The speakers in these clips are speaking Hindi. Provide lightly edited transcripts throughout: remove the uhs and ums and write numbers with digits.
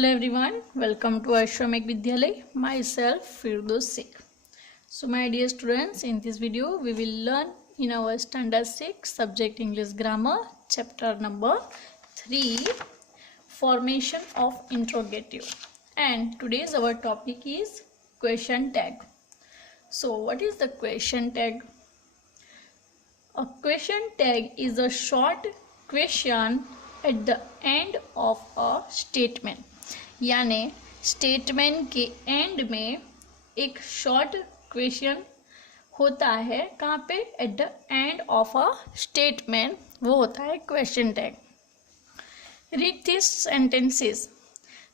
Hello everyone, welcome to Ashramik Vidyalay. Myself Firdaus Sheikh. So my dear students, in this video we will learn in our standard 6 subject English grammar chapter number 3 formation of interrogative, and today's our topic is question tag. So what is the question tag? A question tag is a short question at the end of a statement, यानी स्टेटमेंट के एंड में एक शॉर्ट क्वेश्चन होता है. कहाँ पे? At the end of a statement, वो होता है question tag. Read this sentences.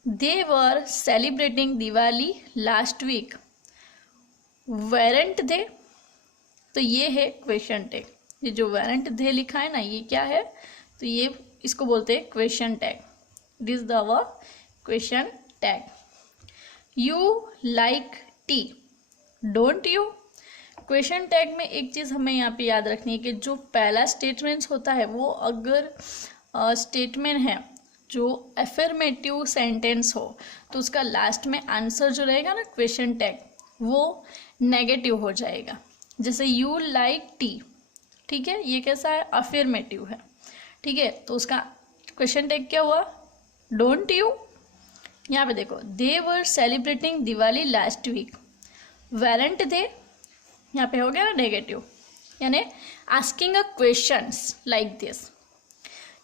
They were celebrating Diwali last week. Weren't they? तो ये है क्वेश्चन टैग. ये जो वेरेंट दे लिखा है ना, ये क्या है? तो ये इसको बोलते हैं question tag. It is the question tag. You like T, don't you? Question tag में एक चीज़ हमें यहाँ पे याद रखनी है कि जो पहला स्टेटमेंट होता है वो अगर स्टेटमेंट है जो एफर्मेटिव सेंटेंस हो तो उसका लास्ट में आंसर जो रहेगा ना क्वेश्चन टैग, वो नेगेटिव हो जाएगा. जैसे यू लाइक टी, ठीक है, ये कैसा है? अफर्मेटिव है, ठीक है. तो उसका क्वेश्चन टैग क्या हुआ? Don't you. यहाँ पे देखो, they were celebrating Diwali last week. Weren't they? यहाँ पे हो गया ना नेगेटिव, यानी asking a questions like this.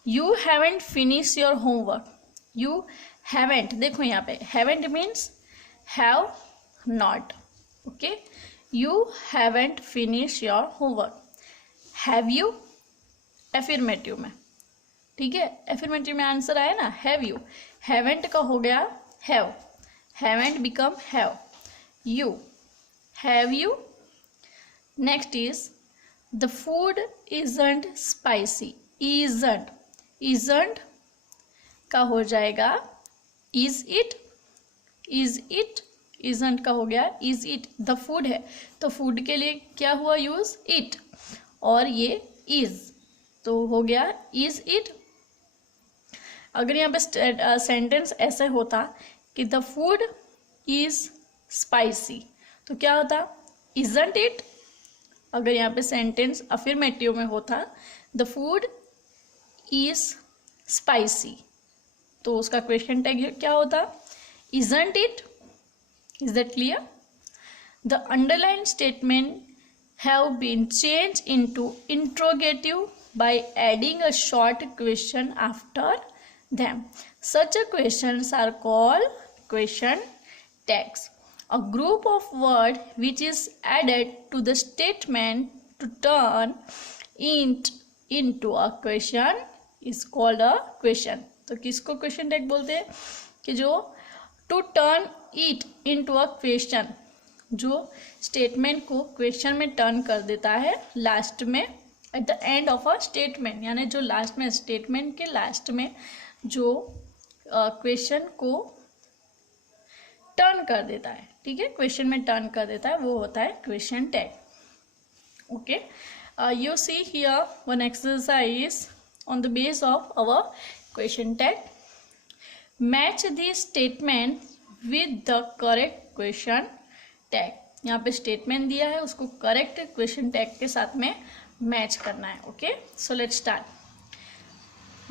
You haven't finish your homework. You haven't, देखो यहाँ पे haven't means have not. Okay, you haven't finish your homework. Have you? Affirmative में, ठीक है, एफर्मेटिव में आंसर आया ना हैव यू. हैवेंट का हो गया have, haven't become have. You, have you. Next is the food isn't spicy. Isn't, isn't का हो जाएगा is it. Is it, isn't का हो गया इज इट. द फूड है तो फूड के लिए क्या हुआ यूज? इट, और ये इज, तो हो गया इज इट. अगर यहाँ पे सेंटेंस ऐसे होता कि द फूड इज स्पाइसी, तो क्या होता? Isn't it. अगर यहाँ पे सेंटेंस अफर्मेटिव में होता द फूड इज स्पाइसी, तो उसका क्वेश्चन टैग क्या होता? Isn't it. Is that clear? The underline statement have been change into interrogative by adding a short question after them. Such questions are called question tags. A group of words which is added to the statement to turn it into a question is called a question. तो किसको question tag बोलते हैं? कि जो to turn it into a question, जो स्टेटमेंट को क्वेश्चन में टर्न कर देता है लास्ट में, eight the end of a statement, यानी जो लास्ट में स्टेटमेंट के लास्ट में जो क्वेश्चन को टर्न कर देता है, ठीक है, क्वेश्चन में टर्न कर देता है, वो होता है question tag. Okay, you see here one exercise on the base of our question tag. Match the statement with the correct question tag. यहाँ पे स्टेटमेंट दिया है, उसको करेक्ट क्वेश्चन टैग के साथ में मैच करना है. Okay, so let's start.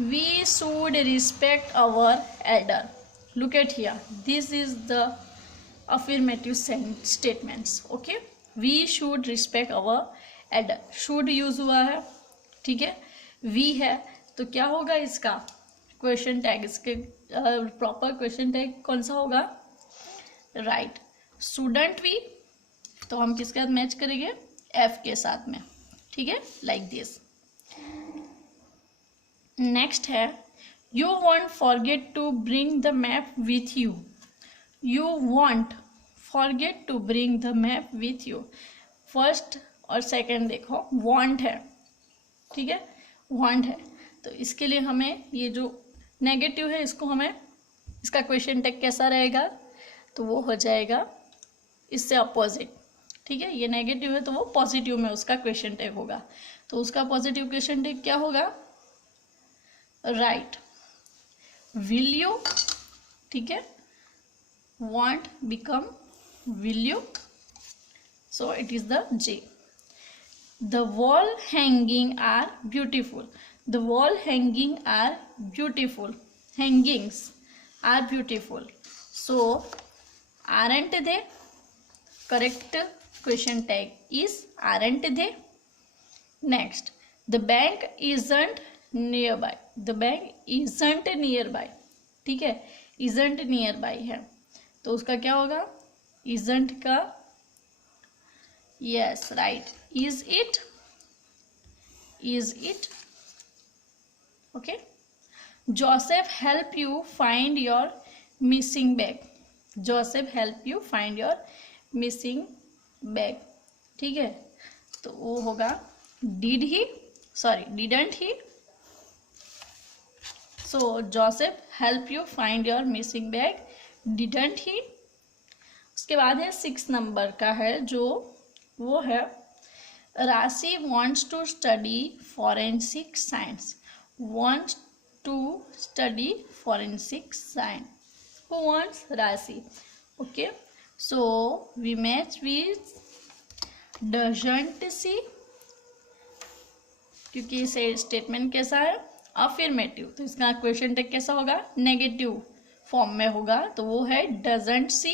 We should respect our elder. Look at here, this is the affirmative statements. Okay, we should respect our elder. Should use हुआ है, ठीक है, वी है, तो क्या होगा इसका क्वेश्चन टैग? इसके प्रॉपर क्वेश्चन टैग कौन सा होगा? Right, shouldn't we. तो हम किसके साथ मैच करेंगे? एफ के साथ में, ठीक है, लाइक दिस. नेक्स्ट है you won't forget to bring the map with you. You won't forget to bring the map with you. First और सेकंड देखो, वॉन्ट है, ठीक है, वॉन्ट है, तो इसके लिए हमें ये जो नेगेटिव है इसको हमें, इसका क्वेश्चन टैग कैसा रहेगा? तो वो हो जाएगा इससे अपोजिट, ठीक है, ये नेगेटिव है तो वो पॉजिटिव में उसका क्वेश्चन टैग होगा. तो उसका पॉजिटिव क्वेश्चन टैग क्या होगा? राइट. विल यू, ठीक है, want become will you, so it is the J. The wall hanging are beautiful. The wall hanging are beautiful. Hangings are beautiful. So aren't they? Correct question tag is aren't they. Next, the bank isn't nearby. The bank isn't nearby. ठीक है, isn't nearby है तो उसका क्या होगा, isn't का yes right, is it, is it. Okay, Joseph help you find your missing bag. Joseph help you find your missing bag. ठीक है, तो वो होगा did he, sorry didn't he. So Joseph help you find your missing bag, didn't he. उसके बाद है 6 नंबर का है जो वो है राशि wants to study forensic science. Wants to study forensic science. Who wants? Rashi. Okay, so we match with doesn't she, क्योंकि इसे स्टेटमेंट कैसा है, अफर्मेटिव, तो इसका क्वेश्चन टेक कैसा होगा, नेगेटिव फॉर्म में होगा, तो वो है डजंट सी.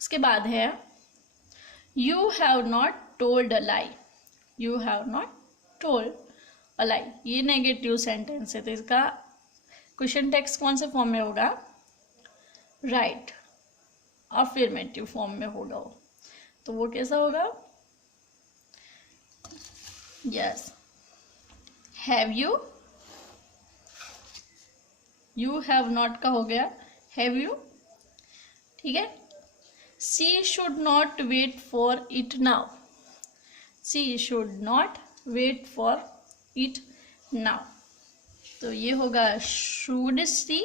उसके बाद है you have not told a lie. You have not told a lie, ये नेगेटिव सेंटेंस है, तो इसका क्वेश्चन टेक्स्ट कौन से फॉर्म में होगा, राइट, अफर्मेटिव फॉर्म में होगा वो, तो वो कैसा होगा, yes, have you. You have not का हो गया हैव यू. ठीक है, she should not wait for it now. She should not wait for it now, तो ये होगा शुड शी.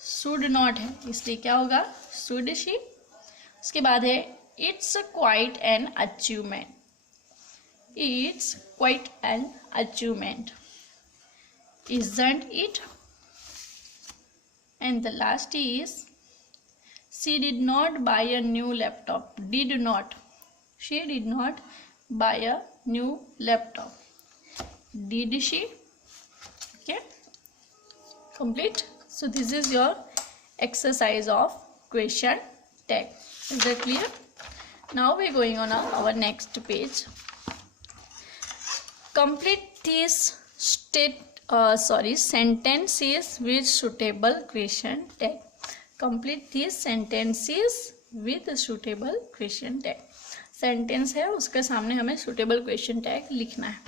शुड नॉट है इसलिए क्या होगा, शुड शी. उसके बाद है it's quite an achievement. It's quite an achievement, isn't it. And the last is she did not buy a new laptop. Did not, she did not buy a new laptop. Did she. Okay, complete. So this is your exercise of question tag. Is that clear? Now we are going on our next page. Complete this sentences with suitable question tag. Complete these sentences with suitable question tag. Sentence है उसके सामने हमें suitable question tag लिखना है.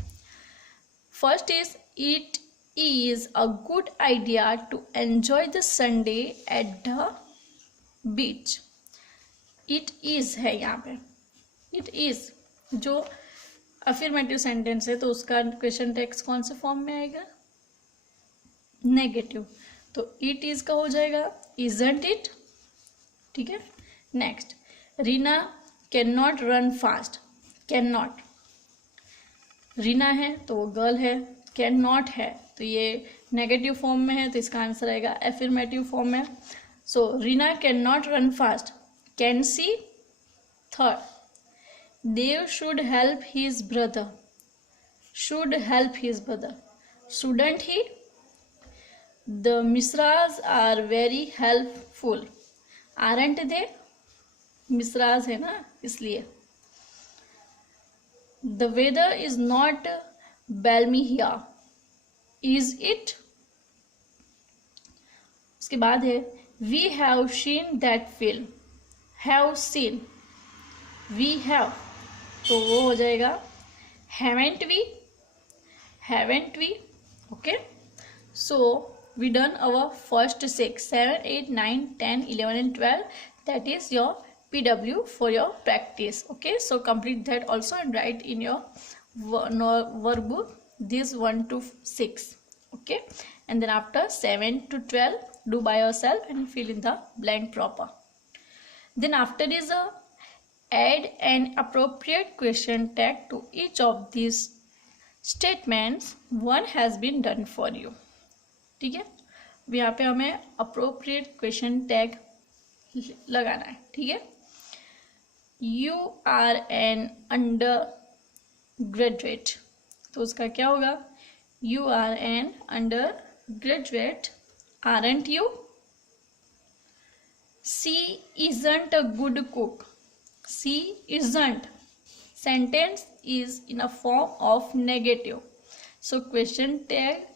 First is it is a good idea to enjoy the Sunday at the beach. It is है यहाँ पे, it is जो अफर्मेटिव सेंटेंस है तो उसका क्वेश्चन टेक्स्ट कौन से फॉर्म में आएगा, नेगेटिव, तो इट इज का हो जाएगा इजंट इट. ठीक है, next Reena can not run fast. Can not, Reena है तो वो गर्ल है, कैन नॉट है तो ये नेगेटिव फॉर्म में है, तो इसका आंसर आएगा अफर्मेटिव फॉर्म में. So Reena can not run fast. Can she. Third, Dev should help his brother. Should help his brother. Shouldn't he. The Misras are very helpful. Aren't they. Misras है ना इसलिए. The weather is not balmy here. Is it. उसके बाद है We have seen that film. Have seen. We have, तो वो हो जाएगा haven't we. Haven't we. Okay, so we done our first 6, 7, 8, 9, 10, 11 and 12. That is your PW for your practice. Okay, so complete that also and write in your workbook this 1 to 6. Okay, and then after 7 to 12 do by yourself and fill in the blank proper. Then after is a add an appropriate question tag to each of these statements. One has been done for you. ठीक है, यहाँ पे हमें अप्रोप्रिएट क्वेश्चन टैग लगाना है, ठीक है। You are an undergraduate, तो उसका क्या होगा, you are an undergraduate, aren't you. She isn't a good cook, she isn't, sentence is in a form of negative, so question tag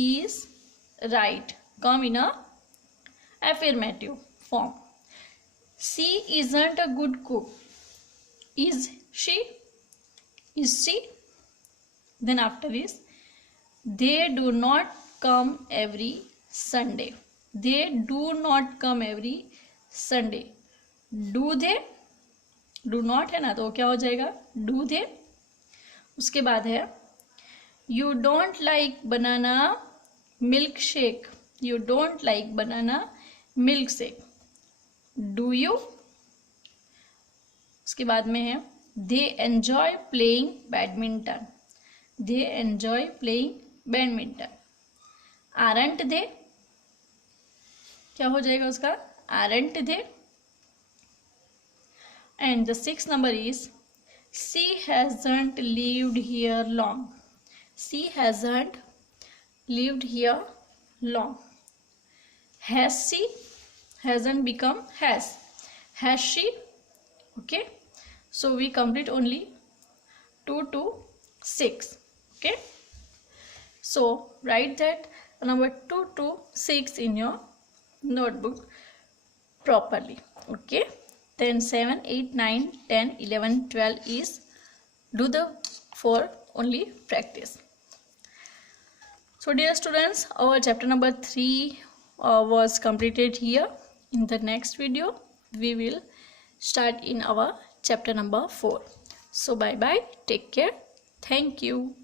is right, come in a affirmative form. She isn't a good cook, is she, is she? Then after is they do not come every Sunday, they do not come every Sunday, do they, do not है ना, तो क्या हो जाएगा, डू दे। उसके बाद है you don't like banana milk shake, you don't like banana milk shake, do you. उसके बाद में है they enjoy playing badminton, they enjoy playing badminton, aren't they, क्या हो जाएगा उसका, aren't they. And the sixth number is she hasn't lived here long, she hasn't lived here long, has she, hasn't become has she, okay, so we complete only 2 to 6, okay, so write that number 2 to 6 in your notebook properly, okay. Then 7, 8, 9, 10, 11, 12 is do the for only practice. So dear students, our chapter number 3 was completed here. In the next video, we will start in our chapter number 4. So bye bye, take care, thank you.